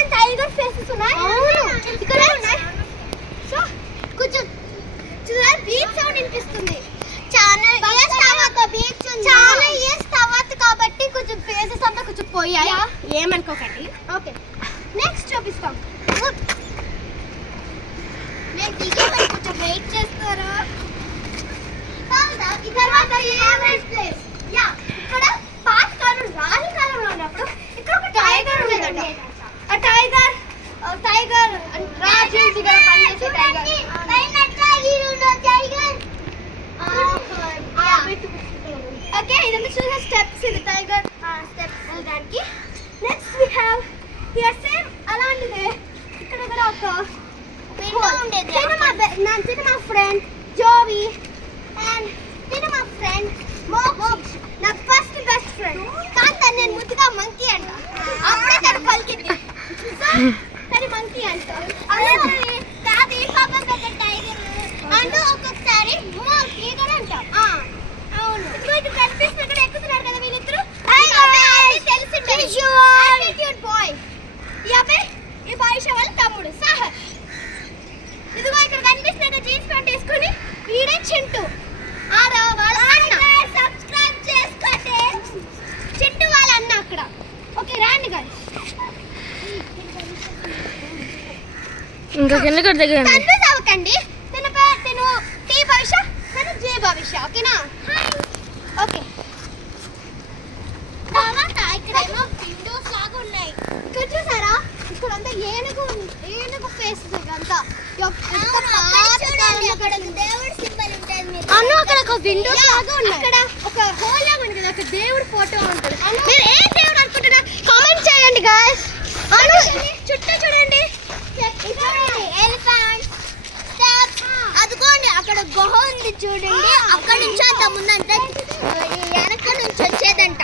చూడండి tiger faces ఉన్నాయి. అవును ఇక్కడ ఉన్నాయి. సో కొంచెం చూడండి బీచ్ సౌండ్ వినిపిస్తుంది. చాలా ఇయర్స్ తర్వాత బీచ్ ఉంది. చాలా ఇయర్స్ తర్వాత కాబట్టి కొంచెం ఫేసెస్ అంతా కొంచెం పోయాయి. ఏమనుకోకండి. ఓకే నెక్స్ట్ చూపిస్తాం. నేను దిగేమని కొంచెం వెయిట్ చేస్తారా? ఈ తర్వాత ఫేవరెట్ ప్లేస్ యా ఇక్కడ పాత కాలం రాజు కాలంలో ఉన్నప్పుడు ఇక్కడ ఒక టైగర్ ఉండేదంట. ఆ టైగర్ రాజు దగ్గర పనిచేసే టైగర్. ఓకే ఇదంతా చూసే స్టెప్స్. ఇది టైగర్ స్టెప్స్ దానికి. Next we have here same అలాంటిదే ఇక్కడ కూడా ఒక విండో ఉండేది. తిను మా ఫ్రెండ్ జోవి అండ్ తిను మా ఫ్రెండ్ మోక్ష, నా ఫస్ట్ బెస్ట్ ఫ్రెండ్. కానీ తను నేను ముద్దుగా మంకీ అంట. అప్పుడే తను పలికింది సరే మంకీ అంట. కాదు ఈ పాప పెద్ద టైగర్ అండ్ ఒక్కొక్కసారి ఈగర్ అంట. అవును ఇటు కనిపిస్తుంది. ఇక్కడ ఎక్కుతున్నారు కదా వీళ్ళిద్దరు. తెలిసింది బాయ్. ఈ బాయ్ష వాళ్ళ తమ్ముడు సాహర్. ఇదిగో ఇక్కడ కనిపిస్తున్నాడు జీన్స్ ప్యాంట్ వేసుకొని. ఈడే చింటూ సబ్స్క్రైబ్ చేసుకోండి. చింటూ వాళ్ళ అన్న అక్కడ. ఓకే రాండి గారు. ఇంకా కింద కన్ఫ్యూజ్ అవ్వకండి. తిను టీ భవిష్య, తను జే భవిష్య. ఓకేనా? ఓకే ఇక్కడేమో విండోస్ లాగా ఉన్నాయి. ఇక్కడ చూసారా ఇక్కడంతా ఏనుగు ఫేసెస్. ఇదంతా అన్న అక్కడ ఒక విండోస్ లాగా ఉన్నాయి. అక్కడ ఒక హోల్ లాగా ఉంది కదా, ఒక దేవుడి ఫోటో ఉంటుంది. మీరు ఏ దేవుడు అనుకుంటున్నా కామెంట్ చేయండి గాయ్స్. చుట్టూ చూడండి ఎలిఫెంట్ స్టెప్స్. అదిగోండి అక్కడ గుహ ఉంది చూడండి. అక్కడ నుంచి అంత ముందంటే వెనక నుంచి వచ్చేదంట.